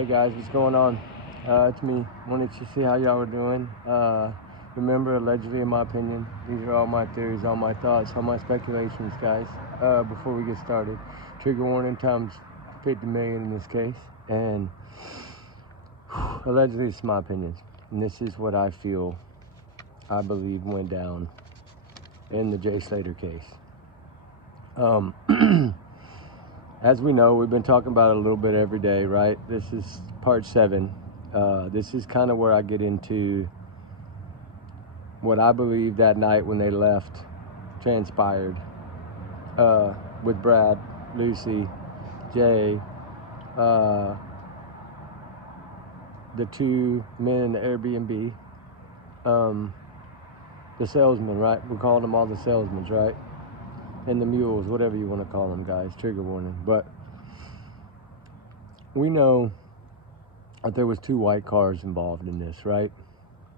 Hey guys, what's going on? It's me. Wanted to see how y'all were doing. Remember, allegedly, in my opinion, these are all my theories, all my thoughts, all my speculations, guys. Before we get started, trigger warning times 50 million in this case, and allegedly, it's my opinions, and this is what I feel, I believe went down in the Jay Slater case. As we know, we've been talking about it a little bit every day, right? This is part 7. This is kind of where I get into what I believe that night when they left transpired with Brad, Lucy, Jay, the 2 men in the Airbnb, the salesmen, right? We called them all the salesmen, right? And the mules, whatever you want to call them, guys. Trigger warning. But we know that there was 2 white cars involved in this, right?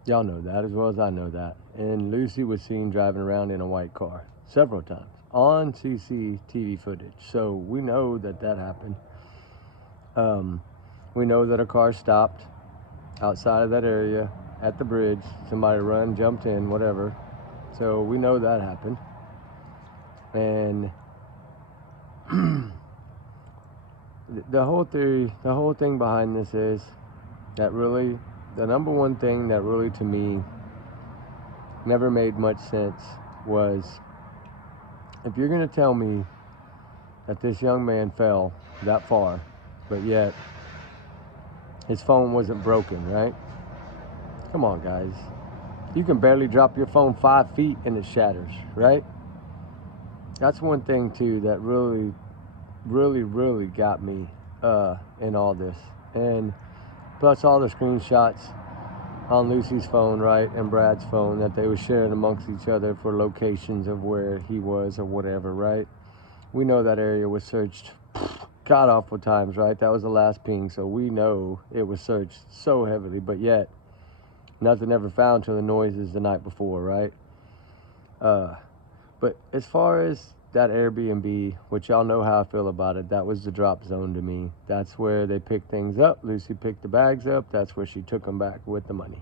Y'all know that as well as I know that. And Lucy was seen driving around in a white car several times on CCTV footage. So we know that that happened. We know that a car stopped outside of that area at the bridge. Somebody run, jumped in, whatever. So we know that happened. And the whole theory, the whole thing behind this is that really, the number one thing that really to me never made much sense was, if you're going to tell me that this young man fell that far, but yet his phone wasn't broken, right? Come on, guys. You can barely drop your phone 5 feet and it shatters, right? That's one thing too that really got me in all this. And plus all the screenshots on Lucy's phone, right, and Brad's phone that they were sharing amongst each other for locations of where he was or whatever, right? We know that area was searched god awful times, right? That was the last ping, so we know it was searched so heavily, but yet nothing ever found till the noises the night before, right? But as far as that Airbnb, which y'all know how I feel about it, that was the drop zone to me. That's where they picked things up. Lucy picked the bags up. That's where she took them back with the money.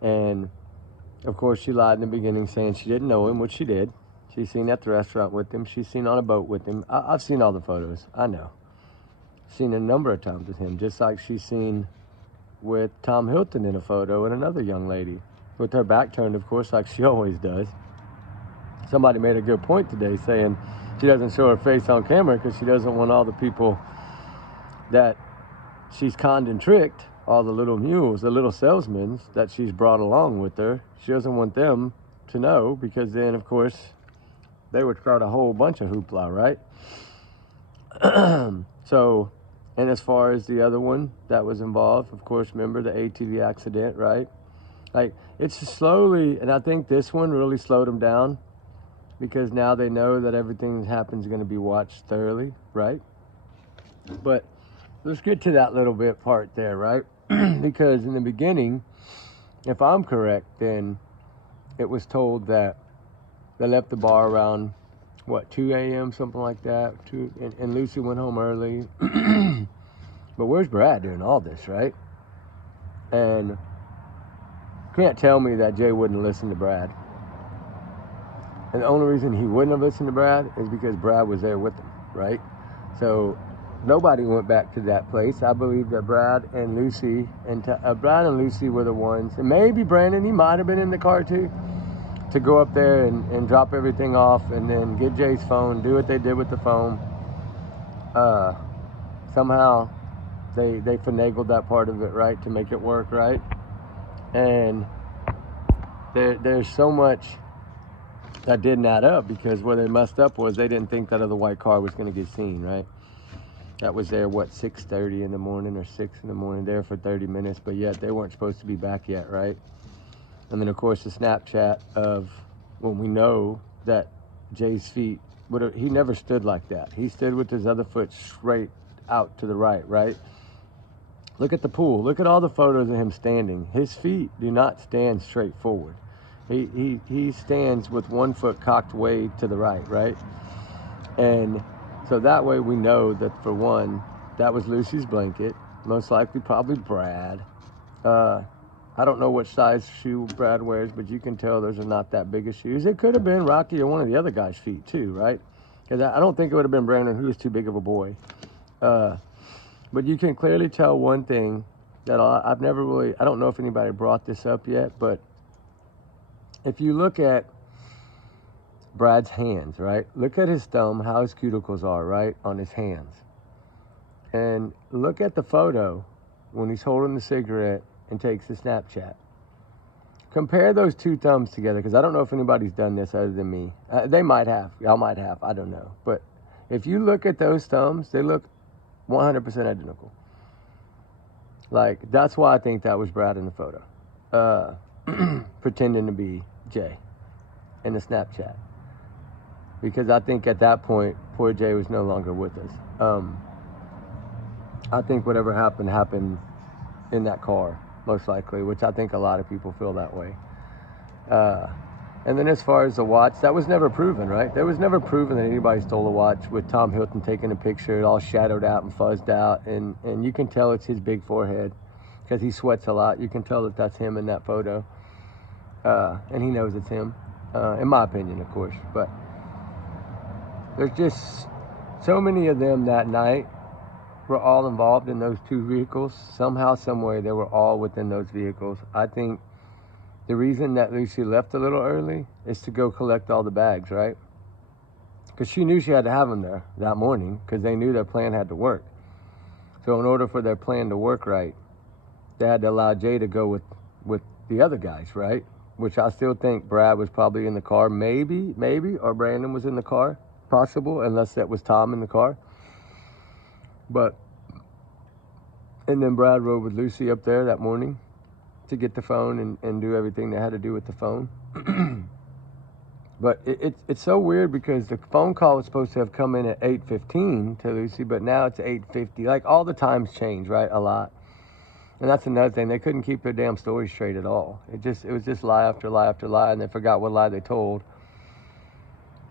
And, of course, she lied in the beginning saying she didn't know him, which she did. She's seen at the restaurant with him. She's seen on a boat with him. I've seen all the photos. I know. Seen a number of times with him, just like she's seen with Tom Hilton in a photo and another young lady, with her back turned, of course, like she always does. Somebody made a good point today saying she doesn't show her face on camera because she doesn't want all the people that she's conned and tricked, all the little mules, the little salesmen that she's brought along with her. She doesn't want them to know, because then, of course, they would start a whole bunch of hoopla, right? So, and as far as the other one that was involved, of course, remember the ATV accident, right? Like, it's slowly, and I think this one really slowed them down, because now they know that everything that happens is going to be watched thoroughly, right? But let's get to that little bit part there, right? Because in the beginning, if I'm correct, then it was told that they left the bar around, what, 2 a.m., something like that, and Lucy went home early. But where's Brad doing all this, right? And you can't tell me that Jay wouldn't listen to Brad. And the only reason he wouldn't have listened to Brad is because Brad was there with him, right? So nobody went back to that place. I believe that Brad and Lucy were the ones, and maybe Brandon, he might have been in the car too, to go up there and drop everything off and then get Jay's phone, do what they did with the phone. Somehow they finagled that part of it, right, to make it work, right? And there's so much that didn't add up, because where they messed up was they didn't think that other white car was going to get seen, right? That was there, what, 6:30 in the morning or 6 in the morning, there for 30 minutes, but yet they weren't supposed to be back yet, right? And then, of course, the Snapchat of when we know that Jay's feet, he never stood like that. He stood with his other foot straight out to the right, right? Look at the pool. Look at all the photos of him standing. His feet do not stand straight forward. He stands with one foot cocked way to the right? And so that way we know that, for one, that was Lucy's blanket. Most likely probably Brad. I don't know what size shoe Brad wears, but you can tell those are not that big of shoes. It could have been Rocky or one of the other guys' feet too, right? Because I don't think it would have been Brandon, who was too big of a boy. But you can clearly tell one thing that I've never really, I don't know if anybody brought this up yet, but if you look at Brad's hands, right? Look at his thumb, how his cuticles are, right, on his hands. And look at the photo when he's holding the cigarette and takes the Snapchat. Compare those two thumbs together, because I don't know if anybody's done this other than me. They might have. Y'all might have. I don't know. But if you look at those thumbs, they look 100% identical. Like, that's why I think that was Brad in the photo. Pretending to be Jay in the Snapchat. Because I think at that point, poor Jay was no longer with us. I think whatever happened in that car, most likely, which I think a lot of people feel that way. And then as far as the watch, that was never proven, right? There was never proven that anybody stole a watch with Tom Hilton taking a picture, all shadowed out and fuzzed out. And you can tell it's his big forehead because he sweats a lot. You can tell that that's him in that photo. And he knows it's him, in my opinion, of course. But there's just so many of them that night were all involved in those two vehicles. Somehow, some way, they were all within those vehicles. I think the reason that Lucy left a little early is to go collect all the bags, right? Because she knew she had to have them there that morning because they knew their plan had to work. So in order for their plan to work right, they had to allow Jay to go with the other guys, right? Which I still think Brad was probably in the car, maybe, or Brandon was in the car, possible, unless that was Tom in the car. But, and then Brad rode with Lucy up there that morning to get the phone and do everything they had to do with the phone. But it's so weird because the phone call was supposed to have come in at 8:15 to Lucy, but now it's 8:50. Like, all the times change, right? A lot. And that's another thing. They couldn't keep their damn story straight at all. It was just lie after lie after lie, and they forgot what lie they told.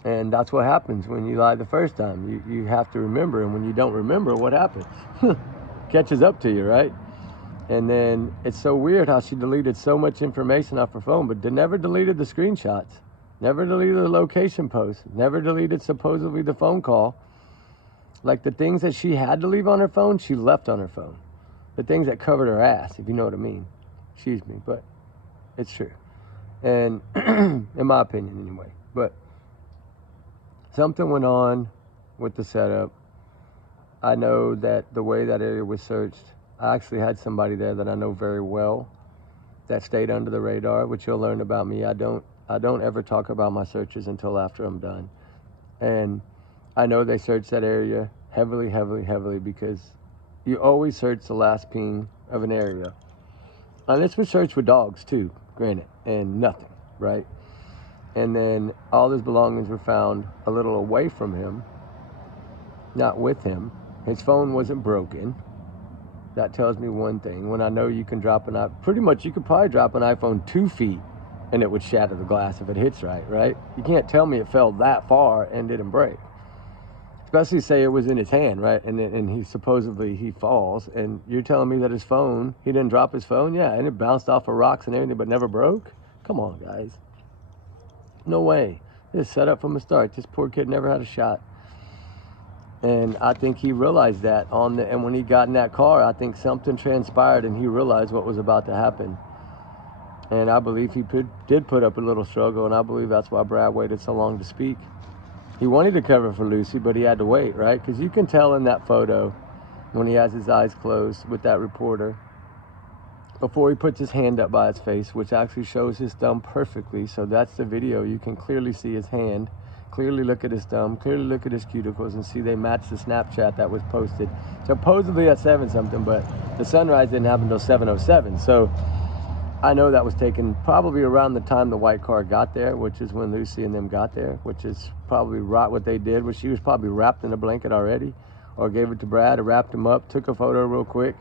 And that's what happens when you lie the first time. You have to remember, and when you don't remember, what happens? Catches up to you, right? And then it's so weird how she deleted so much information off her phone, but never deleted the screenshots, never deleted the location post, never deleted supposedly the phone call. Like, the things that she had to leave on her phone, she left on her phone. The things that covered her ass, if you know what I mean. Excuse me, but it's true. And in my opinion anyway. But something went on with the setup. I know that the way that area was searched, I actually had somebody there that I know very well that stayed under the radar, which you'll learn about me. I don't ever talk about my searches until after I'm done. And I know they searched that area heavily, heavily, heavily, because you always search the last ping of an area. And this was searched with dogs too, granted, and nothing, right? And then all his belongings were found a little away from him, not with him. His phone wasn't broken. That tells me one thing. When I know you can drop an iPhone, pretty much you could probably drop an iPhone 2 feet and it would shatter the glass if it hits right? You can't tell me it fell that far and didn't break. Especially say it was in his hand, right? And he supposedly he falls, and you're telling me that his phone, he didn't drop his phone? Yeah, and it bounced off of rocks and everything, but never broke? Come on, guys. No way. It's set up from the start. This poor kid never had a shot. And I think he realized that and when he got in that car, I think something transpired and he realized what was about to happen. And I believe he did put up a little struggle, and I believe that's why Brad waited so long to speak. He wanted to cover for Lucy, but he had to wait, right? Because you can tell in that photo when he has his eyes closed with that reporter, before he puts his hand up by his face, which actually shows his thumb perfectly. So that's the video. You can clearly see his hand, clearly look at his thumb, clearly look at his cuticles, and see they match the Snapchat that was posted supposedly at 7-something, but the sunrise didn't happen until 7:07. So I know that was taken probably around the time the white car got there, which is when Lucy and them got there, which is probably right what they did, which she was probably wrapped in a blanket already, or gave it to Brad, or wrapped him up, took a photo real quick.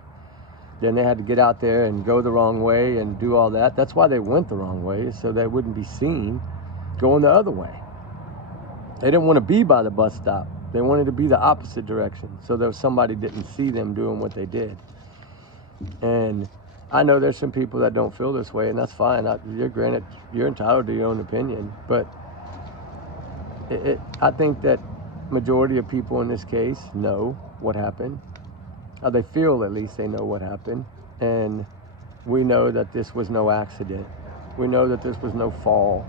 Then they had to get out there and go the wrong way and do all that. That's why they went the wrong way, so they wouldn't be seen going the other way. They didn't want to be by the bus stop. They wanted to be the opposite direction, so that somebody didn't see them doing what they did. And I know there's some people that don't feel this way, and that's fine. You're entitled to your own opinion, but I think that majority of people in this case know what happened. They feel at least they know what happened, and we know that this was no accident. We know that this was no fall.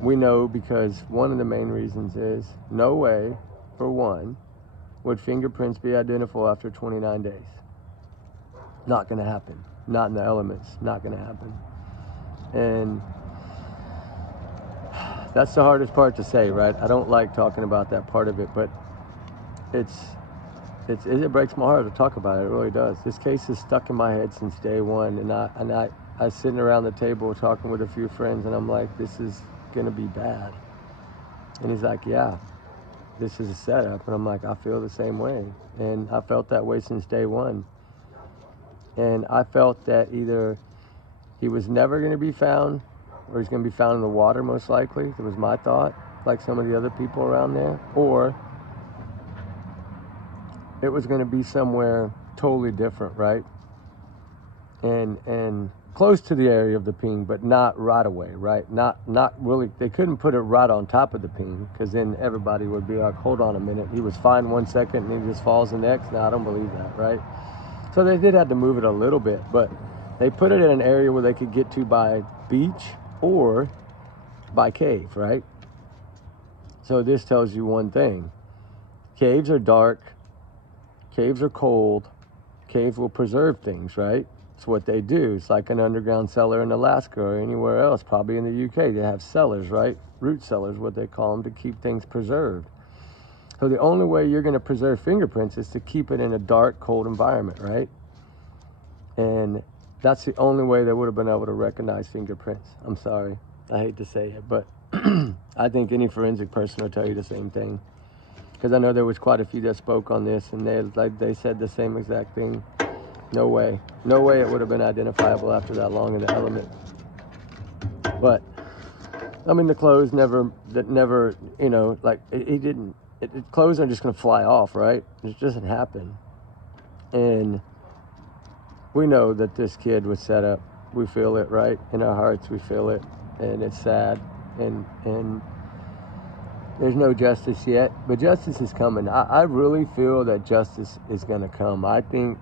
We know because one of the main reasons is no way, for one, would fingerprints be identifiable after 29 days. Not going to happen. Not in the elements. Not going to happen. And that's the hardest part to say, right? I don't like talking about that part of it, but it breaks my heart to talk about it. It really does. This case is stuck in my head since day one, and I was sitting around the table talking with a few friends, and I'm like, this is going to be bad. And he's like, yeah, this is a setup. And I'm like, I feel the same way. And I felt that way since day one. And I felt that either he was never going to be found, or he's going to be found in the water most likely. That was my thought, like some of the other people around there. Or it was going to be somewhere totally different, right? And close to the area of the ping, but not right away, right? Not really. They couldn't put it right on top of the ping, because then everybody would be like, hold on a minute, he was fine 1 second and he just falls the next. No, I don't believe that, right? So they did have to move it a little bit, but they put it in an area where they could get to by beach or by cave, right? So this tells you one thing. Caves are dark. Caves are cold. Caves will preserve things, right? It's what they do. It's like an underground cellar in Alaska or anywhere else, probably in the UK. They have cellars, right? Root cellars, what they call them, to keep things preserved. So the only way you're going to preserve fingerprints is to keep it in a dark, cold environment, right? And that's the only way they would have been able to recognize fingerprints. I'm sorry. I hate to say it, but I think any forensic person will tell you the same thing. Because I know there was quite a few that spoke on this, and they said the same exact thing. No way. No way it would have been identifiable after that long in the element. But, I mean, the clothes never, you know, like, he didn't, clothes are just going to fly off, right? It doesn't happen. And we know that this kid was set up. We feel it, right? In our hearts, we feel it. And it's sad. And there's no justice yet, but justice is coming. I really feel that justice is going to come. I think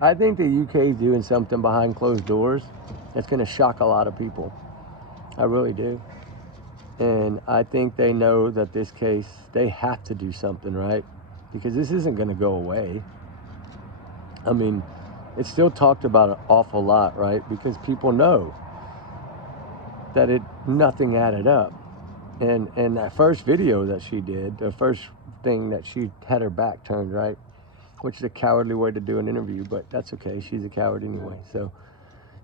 the UK is doing something behind closed doors that's going to shock a lot of people. I really do. And I think they know that this case, they have to do something, right? Because this isn't going to go away. I mean, it's still talked about an awful lot, right? Because people know that nothing added up. And that first video that she did, the first thing that she had her back turned, right? Which is a cowardly way to do an interview, but that's okay. She's a coward anyway. So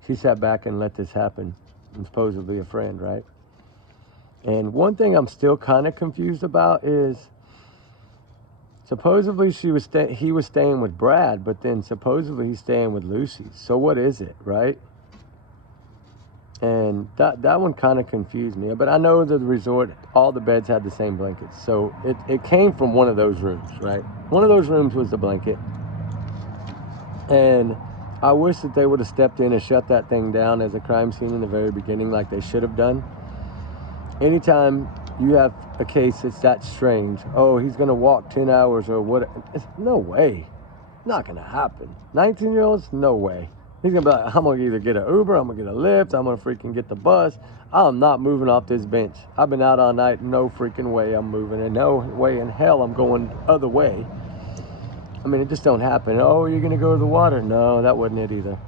she sat back and let this happen. And supposedly a friend, right? And one thing I'm still kind of confused about is supposedly he was staying with Brad, but then supposedly he's staying with Lucy. So what is it, right? And that one kind of confused me. But I know the resort, all the beds had the same blankets. So it came from one of those rooms, right? One of those rooms was the blanket. And I wish that they would have stepped in and shut that thing down as a crime scene in the very beginning, like they should have done. Anytime you have a case that's that strange, oh, he's going to walk 10 hours or what? No way. Not going to happen. 19-year-olds, no way. He's going to be like, I'm going to either get an Uber, I'm going to get a Lyft, I'm going to freaking get the bus. I'm not moving off this bench. I've been out all night. No freaking way I'm moving. And no way in hell I'm going the other way. I mean, it just don't happen. Oh, you're going to go to the water? No, that wasn't it either.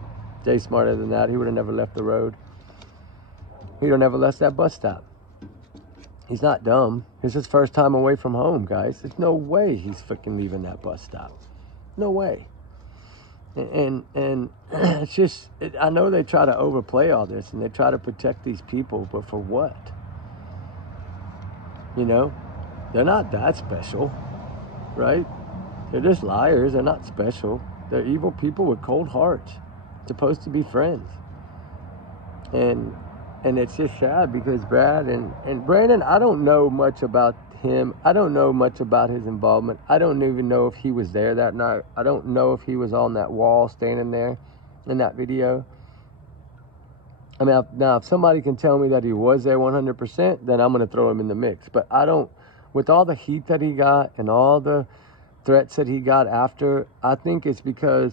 Jay's smarter than that. He would have never left the road. He would have never left that bus stop. He's not dumb. It's his first time away from home, guys. There's no way he's freaking leaving that bus stop. No way. And it's just, I know they try to overplay all this and they try to protect these people, but for what? You know, they're not that special, right? They're just liars. They're not special. They're evil people with cold hearts, supposed to be friends. And it's just sad because Brad and Brandon, I don't know much about him. I don't know much about his involvement. I don't even know if he was there that night. I don't know if he was on that wall standing there in that video. I mean, now if somebody can tell me that he was there 100%, then I'm going to throw him in the mix. But I don't, with all the heat that he got and all the threats that he got after, I think it's because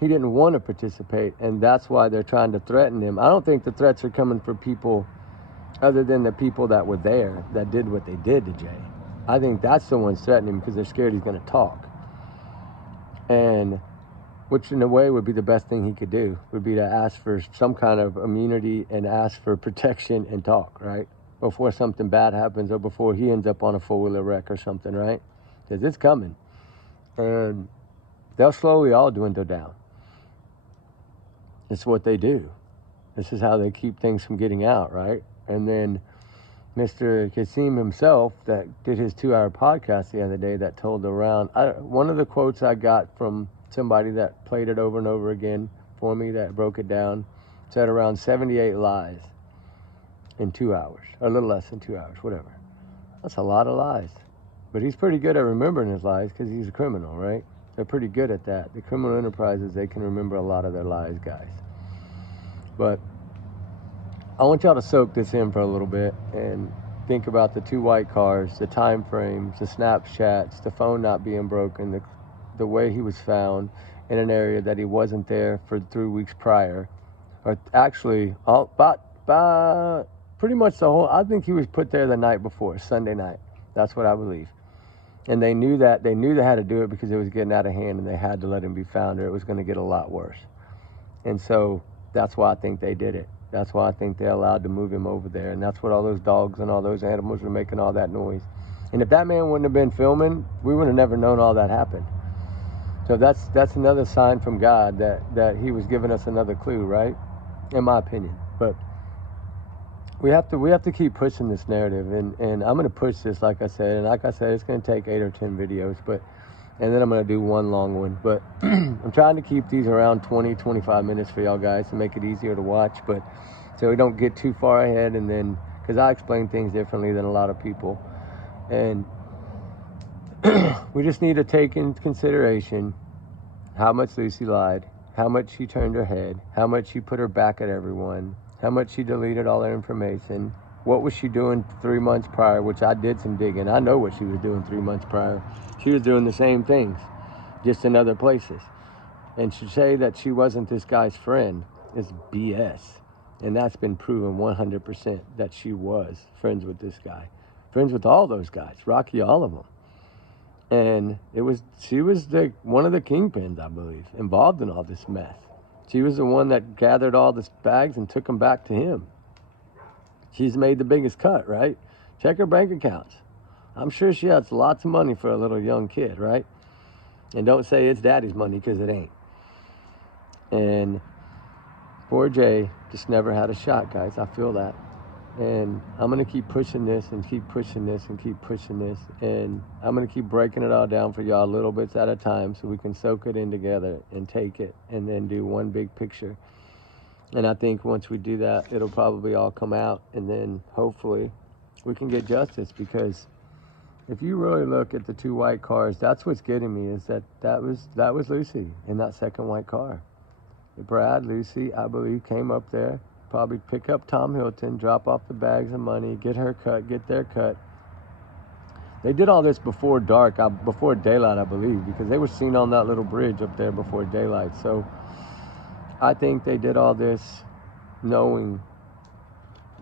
he didn't want to participate, and that's why they're trying to threaten him. I don't think the threats are coming from people other than the people that were there that did what they did to Jay. I think that's the ones threatening him because they're scared he's going to talk. And which in a way would be the best thing he could do, would be to ask for some kind of immunity and ask for protection and talk, right? Before something bad happens or before he ends up on a four-wheeler wreck or something, right? Because it's coming. And they'll slowly all dwindle down. It's what they do. This is how they keep things from getting out, right? And then Mr. Kasim himself, that did his 2-hour podcast the other day, that told around, one of the quotes I got from somebody that played it over and over again for me, that broke it down, said around 78 lies in 2 hours, or a little less than 2 hours, whatever. That's a lot of lies. But he's pretty good at remembering his lies because he's a criminal, right? They're pretty good at that. The criminal enterprises, they can remember a lot of their lies, guys. But I want y'all to soak this in for a little bit and think about the 2 white cars, the time frames, the Snapchats, the phone not being broken, the way he was found in an area that he wasn't there for 3 weeks prior. Or actually, pretty much the whole, I think he was put there the night before, Sunday night. That's what I believe. And they knew that. They knew they had to do it because it was getting out of hand and they had to let him be found or it was going to get a lot worse. And so that's why I think they did it. That's why I think they allowed to move him over there. And that's what all those dogs and all those animals were making all that noise. And if that man wouldn't have been filming, we would have never known all that happened. So that's another sign from God that he was giving us another clue, right? In my opinion. But we have to keep pushing this narrative, and I'm going to push this, like I said, and like I said, it's going to take 8 or 10 videos, and then I'm going to do one long one, but I'm trying to keep these around 20-25 minutes for y'all guys to make it easier to watch, but so we don't get too far ahead, and then because I explain things differently than a lot of people, and we just need to take into consideration how much Lucy lied, how much she turned her head, how much she put her back at everyone, how much she deleted all her information, what was she doing 3 months prior, which I did some digging. I know what she was doing 3 months prior. She was doing the same things, just in other places. And to say that she wasn't this guy's friend is BS. And that's been proven 100% that she was friends with this guy. Friends with all those guys, Rocky, all of them. And she was one of the kingpins, I believe, involved in all this mess. She was the one that gathered all the bags and took them back to him. She's made the biggest cut, right? Check her bank accounts. I'm sure she has lots of money for a little young kid, right? And don't say it's daddy's money, because it ain't. And poor Jay just never had a shot, guys. I feel that. And I'm going to keep pushing this and keep pushing this and keep pushing this. And I'm going to keep breaking it all down for y'all little bits at a time so we can soak it in together and take it and then do one big picture. And I think once we do that, it'll probably all come out. And then hopefully we can get justice, because if you really look at the 2 white cars, that's what's getting me, is that was Lucy in that second white car. Brad, Lucy, I believe, came up there, probably pick up Tom Hilton, drop off the bags of money, get her cut, get their cut. They did all this before dark, before daylight, I believe, because they were seen on that little bridge up there before daylight. So I think they did all this knowing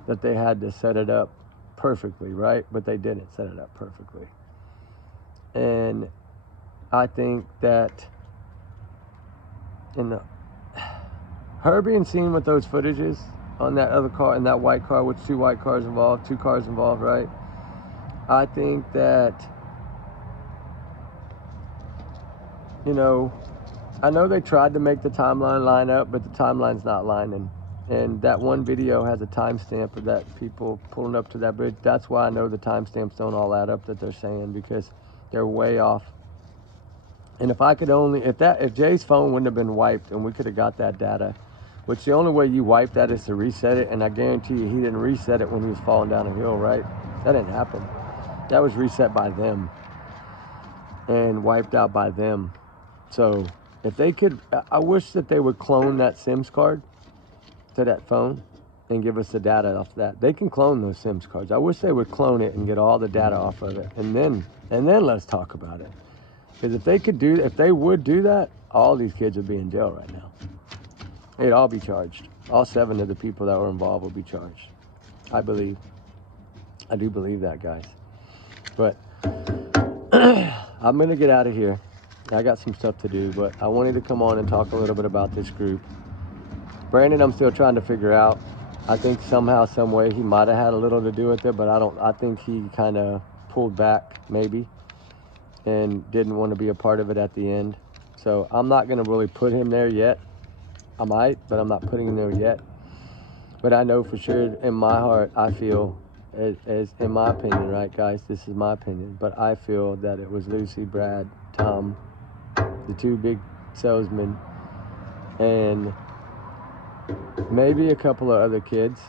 that they had to set it up perfectly, right? But they didn't set it up perfectly. And I think that her being seen with those footages on that other car, in that white car, with 2 white cars involved, 2 cars involved, right? I think that, I know they tried to make the timeline line up, but the timeline's not lining. And that one video has a timestamp of that people pulling up to that bridge. That's why I know the timestamps don't all add up that they're saying, because they're way off. And if Jay's phone wouldn't have been wiped and we could have got that data, which the only way you wipe that is to reset it, and I guarantee you he didn't reset it when he was falling down a hill, right? That didn't happen. That was reset by them and wiped out by them. So if they could, I wish that they would clone that SIMS card to that phone and give us the data off that. They can clone those SIMS cards. I wish they would clone it and get all the data off of it, and then let's talk about it. Because if they would do that, all these kids would be in jail right now. They'd all be charged. All 7 of the people that were involved would be charged. I believe. I do believe that, guys. But I'm gonna get out of here. I got some stuff to do, but I wanted to come on and talk a little bit about this group. Brandon, I'm still trying to figure out. I think somehow, some way, he might have had a little to do with it, but I think he kind of pulled back, maybe, and didn't want to be a part of it at the end. So I'm not going to really put him there yet. I might, but I'm not putting him there yet. But I know for sure in my heart, I feel, as in my opinion, right, guys, this is my opinion, but I feel that it was Lucy, Brad, Tom, the 2 big salesmen, and maybe a couple of other kids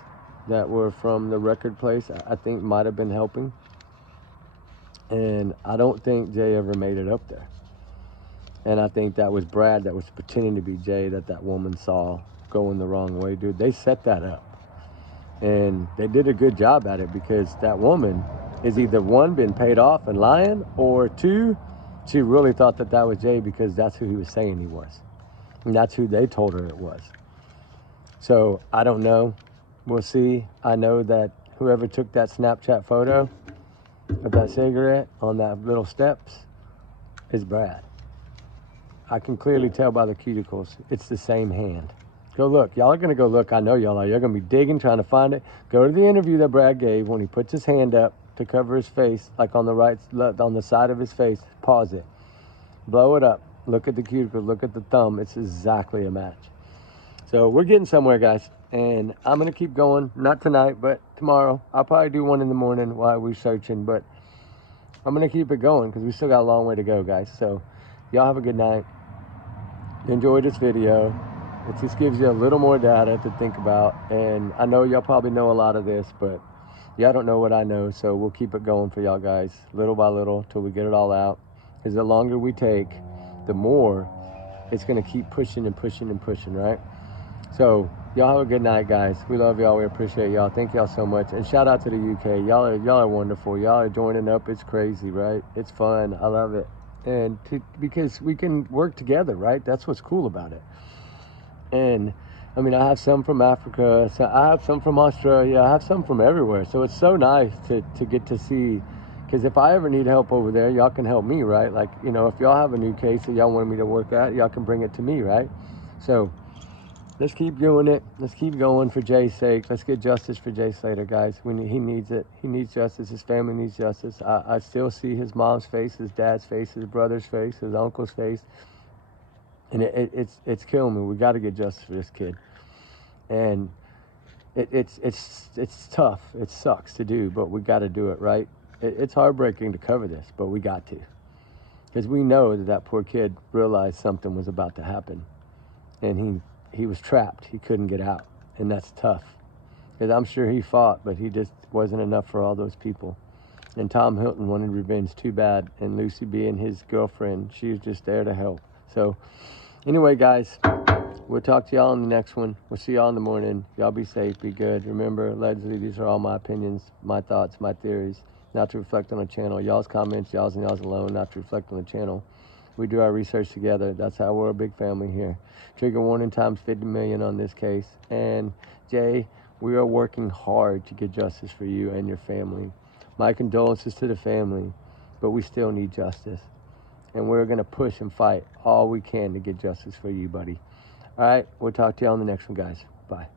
that were from the record place, I think might have been helping. And I don't think Jay ever made it up there. And I think that was Brad that was pretending to be Jay that woman saw going the wrong way. Dude, they set that up. And they did a good job at it, because that woman is either 1, been paid off and lying, or 2, she really thought that was Jay, because that's who he was saying he was. And that's who they told her it was. So I don't know. We'll see. I know that whoever took that Snapchat photo of that cigarette on that little steps is Brad. I can clearly tell by the cuticles. It's the same hand. Go look. Y'all are going to go look. I know y'all are. You're going to be digging, trying to find it. Go to the interview that Brad gave when he puts his hand up to cover his face, like on the side of his face. Pause it. Blow it up. Look at the cuticles. Look at the thumb. It's exactly a match. So we're getting somewhere, guys. And I'm going to keep going. Not tonight, but tomorrow. I'll probably do one in the morning while we're searching. But I'm going to keep it going, because we still got a long way to go, guys. So y'all have a good night. Enjoy this video. It just gives you a little more data to think about. And I know y'all probably know a lot of this, but y'all don't know what I know. So we'll keep it going for y'all guys, little by little, till we get it all out. Because the longer we take, the more it's going to keep pushing and pushing and pushing, right? So y'all have a good night, guys. We love y'all. We appreciate y'all. Thank y'all so much. And shout out to the UK. Y'all are wonderful. Y'all are joining up. It's crazy, right? It's fun. I love it. And because we can work together, right? That's what's cool about it. And I mean, I have some from Africa. So I have some from Australia. I have some from everywhere. So it's so nice to get to see. Because if I ever need help over there, y'all can help me, right? Like, you know, if y'all have a new case that y'all want me to work at, y'all can bring it to me, right? So let's keep doing it. Let's keep going for Jay's sake. Let's get justice for Jay Slater, guys. He needs it. He needs justice. His family needs justice. I still see his mom's face, his dad's face, his brother's face, his uncle's face. And it's killing me. We got to get justice for this kid. And it's tough. It sucks to do, but we got to do it, right? It's heartbreaking to cover this, but we got to. Because we know that poor kid realized something was about to happen. And he was trapped. He couldn't get out. And that's tough. Because I'm sure he fought, but he just wasn't enough for all those people. And Tom Hilton wanted revenge too bad. And Lucy, being his girlfriend, she was just there to help. So anyway, guys, we'll talk to y'all in the next one. We'll see y'all in the morning. Y'all be safe, be good. Remember, allegedly, these are all my opinions, my thoughts, my theories, not to reflect on the channel. Y'all's comments, y'all's and y'all's alone, not to reflect on the channel. We do our research together. That's how we're a big family here. Trigger warning times 50 million on this case. And Jay, we are working hard to get justice for you and your family. My condolences to the family, but we still need justice. And we're going to push and fight all we can to get justice for you, buddy. All right, we'll talk to you on the next one, guys. Bye.